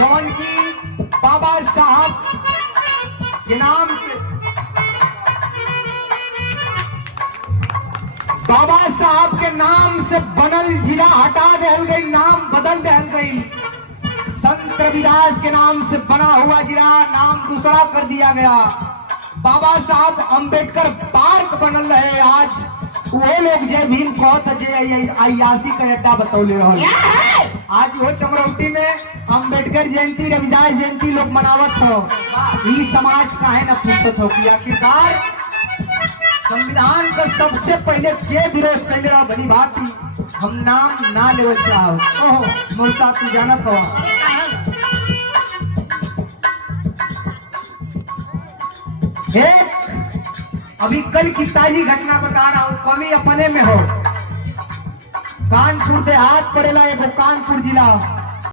जौन की बाबा साहब के नाम से, बाबा साहब के नाम से बनल जिला हटा दिया गई, नाम बदल दिया गई। संत रविदास के नाम से बना हुआ जिला नाम दूसरा कर दिया गया। बाबा साहब अंबेडकर पार्क बनल रहे। आज वो लोग जय भीम कहत जय अयासी का अड्डा बतौले रहे। आज वो चमरौटी में अंबेडकर जयंती रविदास जयंती लोग मनावत हो। ये समाज काहे न पूछत हो कि आखिरकार संविधान का सबसे पहले के विरोध कैले रहा। बड़ी बात थी, हम नाम ना लेवल चाहो। ओहो मोसा तू जानत हो, अभी कल की ताजी घटना बता रहा हूँ। कमी अपने में हो। कानपुर देहात पड़ेला एगो कानपुर जिला।